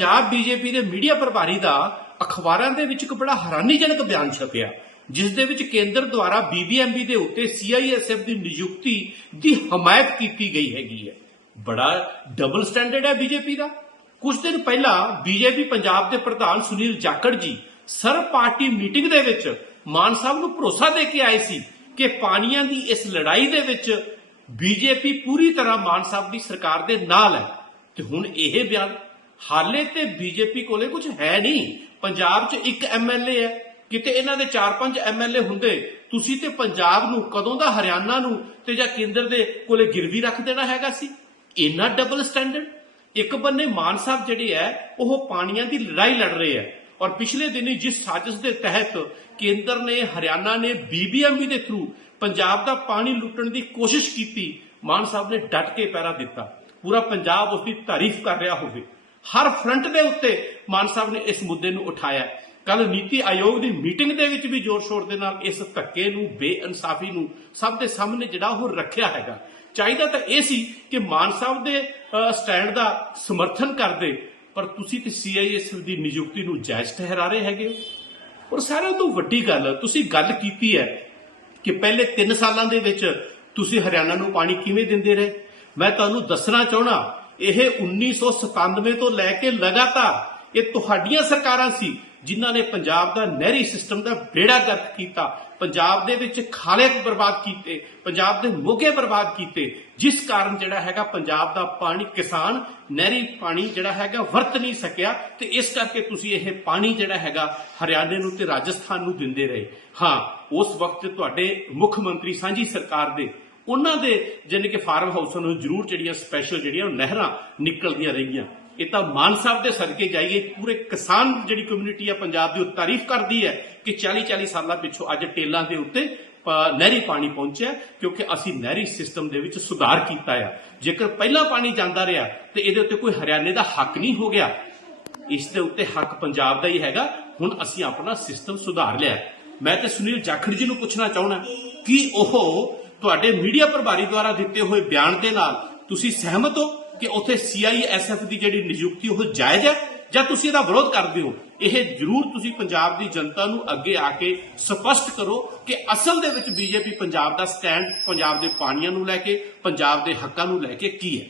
Punjab BJP ਦੇ media ਪ੍ਰਭਾਰੀ ਦਾ ਅਖਬਾਰਾਂ ਦੇ ਵਿੱਚ ਇੱਕ ਬੜਾ ਹੈਰਾਨੀਜਨਕ ਬਿਆਨ ਛਪਿਆ, ਜਿਸ ਦੇ ਵਿੱਚ ਕੇਂਦਰ ਦੁਆਰਾ ਬੀਬੀਐਮਬੀ ਦੇ ਉੱਤੇ ਸੀਆਈਐਸਐਫ ਦੀ ਨਿਯੁਕਤੀ ਦੀ ਹਮਾਇਤ ਕੀਤੀ ਗਈ ਹੈਗੀ ਹੈ। ਬੜਾ ਡਬਲ ਸਟੈਂਡਰਡ ਹੈ ਬੀਜੇਪੀ ਦਾ। ਕੁਝ ਦਿਨ ਪਹਿਲਾਂ ਬੀਜੇਪੀ ਪੰਜਾਬ ਦੇ ਪ੍ਰਧਾਨ Sunil Jakhar ji sir party meeting ਦੇ ਵਿੱਚ ਮਾਨ ਸਾਹਿਬ ਨੂੰ ਭਰੋਸਾ ਦੇ ਕੇ ਆਏ ਸੀ ਕਿ ਪਾਣੀਆਂ ਦੀ ਇਸ ਲੜਾਈ ਦੇ ਵਿੱਚ ਬੀਜੇਪੀ ਪੂਰੀ ਤਰ੍ਹਾਂ ਮਾਨ ਸਾਹਿਬ ਦੀ ਸਰਕਾਰ ਦੇ ਨਾਲ ਹੈ। ਤੇ ਹੁਣ ਇਹ ਬਿਆਨ ਹਾਲੇ ਤੇ ਬੀਜੇਪੀ ਕੋਲੇ ਕੁਝ ਹੈ ਨਹੀਂ। ਪੰਜਾਬ 'ਚ ਇੱਕ ਐਮਐਲਏ ਹੈ। ਕਿਤੇ ਇਹਨਾਂ ਦੇ 4-5 ਐਮਐਲਏ ਹੁੰਦੇ, ਤੁਸੀਂ ਤੇ ਪੰਜਾਬ ਨੂੰ, ਕਦੋਂ ਦਾ ਹਰਿਆਣਾ ਨੂੰ ਤੇ ਜਾਂ ਕੇਂਦਰ ਦੇ ਕੋਲੇ ਗਿਰਵੀ ਰੱਖ ਦੇਣਾ ਹੈਗਾ ਸੀ? ਇੰਨਾ ਡਬਲ ਸਟੈਂਡਰਡ ਇੱਕ ਬੰਨੇ ਮਾਨ ਸਾਹਿਬ ਜਿਹੜੇ ਹੈ, ਉਹ ਪਾਣੀਆਂ ਦੀ ਲੜਾਈ ਲੜ ਰਹੇ ਹੈ। ਔਰ ਪਿਛਲੇ ਦਿਨੀ ਜਿਸ ਸਾਜ਼ਿਸ਼ ਦੇ ਤਹਿਤ ਕੇਂਦਰ ਨੇ, ਹਰਿਆਣਾ ਨੇ ਬੀਬੀਐਮਬੀ ਦੇ ਥਰੂ ਪੰਜਾਬ ਦਾ ਪਾਣੀ ਲੁੱਟਣ ਦੀ ਕੋਸ਼ਿਸ਼ ਕੀਤੀ, ਮਾਨ ਸਾਹਿਬ ਨੇ ਡਟ ਕੇ ਪਹਿਰਾ ਦਿੱਤਾ। ਪੂਰਾ ਪੰਜਾਬ ਉਸ ਦੀ ਤਾਰੀਫ ਕਰ ਰਿਹਾ ਹੋਵੇ। ਹਰ ਫਰੰਟ ਦੇ ਉੱਤੇ ਮਾਨ ਸਾਹਿਬ ਨੇ ਇਸ ਮੁੱਦੇ ਨੂੰ ਉਠਾਇਆ ਕੱਲ ਨੀਤੀ ਆਯੋਗ ਦੀ ਮੀਟਿੰਗ ਦੇ ਵਿੱਚ ਵੀ ਜ਼ੋਰ ਸ਼ੋਰ ਦੇ ਨਾਲ ਇਸ ਧੱਕੇ ਨੂੰ, ਬੇਇਨਸਾਫੀ ਨੂੰ ਸਭ ਦੇ ਸਾਹਮਣੇ ਜਿਹੜਾ ਉਹ ਰੱਖਿਆ ਹੈਗਾ। ਚਾਹੀਦਾ ਤਾਂ ਇਹ ਸੀ ਕਿ ਮਾਨ ਸਾਹਿਬ ਦੇ ਸਟੈਂਡ ਦਾ ਸਮਰਥਨ ਕਰਦੇ, ਪਰ ਤੁਸੀਂ ਤੇ ਸੀਆਈਐਸਐਫ ਦੀ ਨਿਯੁਕਤੀ ਨੂੰ ਜਾਇਜ਼ ਠਹਿਰਾ ਰਹੇ ਹੈਗੇ ਹੋ। ਔਰ ਸਾਰਿਆਂ ਤੋਂ ਵੱਡੀ ਗੱਲ, ਤੁਸੀਂ ਗੱਲ ਕੀਤੀ ਹੈ ਕਿ ਪਹਿਲੇ 3 ਸਾਲਾਂ ਦੇ ਵਿੱਚ ਤੁਸੀਂ ਹਰਿਆਣਾ ਨੂੰ ਪਾਣੀ ਕਿਵੇਂ ਦਿੰਦੇ ਰਹੇ? ਮੈਂ ਤੁਹਾਨੂੰ ਦੱਸਣਾ ਚਾਹਣਾ ਇਹ 1997 ਤੋਂ ਲੈ ਕੇ ਲਗਾਤਾਰ ਇਹ ਤੁਹਾਡੀਆਂ ਸਰਕਾਰਾਂ ਸੀ ਜਿਨ੍ਹਾਂ ਨੇ ਪੰਜਾਬ ਦਾ ਨਹਿਰੀ ਸਿਸਟਮ ਦਾ ਬੇੜਾ ਗਰਕ ਕੀਤਾ, ਪੰਜਾਬ ਦੇ ਵਿੱਚ ਖਾਲੇ ਬਰਬਾਦ ਕੀਤੇ, ਪੰਜਾਬ ਦੇ ਮੋਗੇ ਬਰਬਾਦ ਕੀਤੇ, ਜਿਸ ਕਾਰਨ ਜਿਹੜਾ ਹੈਗਾ ਪੰਜਾਬ ਦਾ ਪਾਣੀ, ਕਿਸਾਨ ਨਹਿਰੀ ਪਾਣੀ ਜਿਹੜਾ ਹੈਗਾ ਵਰਤ ਨਹੀਂ ਸਕਿਆ ਤੇ ਇਸ ਕਰਕੇ ਤੁਸੀਂ ਇਹ ਪਾਣੀ ਜਿਹੜਾ ਹੈਗਾ ਹਰਿਆਣੇ ਨੂੰ ਤੇ ਰਾਜਸਥਾਨ ਨੂੰ ਦਿੰਦੇ ਰਹੇ। ਹਾਂ, ਉਸ ਵਕਤ ਤੁਹਾਡੇ ਮੁੱਖ ਮੰਤਰੀ ਸਾਂਝੀ ਸਰਕਾਰ ਦੇ ਉਹਨਾਂ ਦੇ ਜਾਣੀ ਕਿ ਫਾਰਮ ਹਾਊਸਾਂ ਨੂੰ ਜ਼ਰੂਰ ਜਿਹੜੀਆਂ ਸਪੈਸ਼ਲ ਜਿਹੜੀਆਂ ਨਹਿਰਾਂ ਨਿਕਲਦੀਆਂ ਰਹੀਆਂ। ਇਹ ਤਾਂ ਮਾਨ ਸਾਹਿਬ ਦੇ ਸਦਕੇ ਜਾਈਏ, ਪੂਰੇ ਕਿਸਾਨ ਜਿਹੜੀ ਕਮਿਊਨਿਟੀ ਆ ਪੰਜਾਬ ਦੀ, ਉਹ ਤਾਰੀਫ ਕਰਦੀ ਹੈ ਕਿ 40 40 ਸਾਲਾਂ ਪਿੱਛੋਂ ਅੱਜ ਟੇਲਾਂ ਦੇ ਉੱਤੇ ਨਹਿਰੀ ਪਾਣੀ ਪਹੁੰਚਿਆ ਕਿਉਂਕਿ ਅਸੀਂ ਨਹਿਰੀ ਸਿਸਟਮ ਦੇ ਵਿੱਚ ਸੁਧਾਰ ਕੀਤਾ ਆ। ਜੇਕਰ ਪਹਿਲਾਂ ਪਾਣੀ ਜਾਂਦਾ ਰਿਹਾ, ਤੇ ਇਹਦੇ ਉੱਤੇ ਕੋਈ ਹਰਿਆਣੇ ਦਾ ਹੱਕ ਨਹੀਂ ਹੋ ਗਿਆ। ਇਸ ਦੇ ਉੱਤੇ ਹੱਕ ਪੰਜਾਬ ਦਾ ਹੀ ਹੈਗਾ। ਹੁਣ ਅਸੀਂ ਆਪਣਾ ਸਿਸਟਮ ਸੁਧਾਰ ਲਿਆ ਮੈਂ ਤੇ ਸੁਨੀਲ ਜਾਖੜ ਜੀ ਨੂੰ ਪੁੱਛਣਾ ਚਾਹੁੰਦਾ, ਕਿ ਉਹ ਤੁਹਾਡੇ ਮੀਡੀਆ ਪ੍ਰਭਾਰੀ ਦੁਆਰਾ ਦਿੱਤੇ ਹੋਏ ਬਿਆਨ ਦੇ ਨਾਲ ਤੁਸੀਂ ਸਹਿਮਤ ਹੋ ਕਿ ਉੱਥੇ ਸੀਆਈਐਸਐਫ ਦੀ ਜਿਹੜੀ ਨਿਯੁਕਤੀ ਉਹ ਜਾਇਜ਼ ਹੈ? ਜਾਂ ਤੁਸੀਂ ਇਹਦਾ ਵਿਰੋਧ ਕਰਦੇ ਹੋ? ਇਹ ਜ਼ਰੂਰ ਤੁਸੀਂ ਪੰਜਾਬ ਦੀ ਜਨਤਾ ਨੂੰ ਅੱਗੇ ਆ ਕੇ ਸਪਸ਼ਟ ਕਰੋ ਕਿ ਅਸਲ ਦੇ ਵਿੱਚ ਬੀਜੇਪੀ ਪੰਜਾਬ ਦਾ ਸਟੈਂਡ ਪੰਜਾਬ ਦੇ ਪਾਣੀਆਂ ਨੂੰ ਲੈ ਕੇ, ਪੰਜਾਬ ਦੇ ਹੱਕਾਂ ਨੂੰ ਲੈ ਕੇ ਕੀ ਹੈ।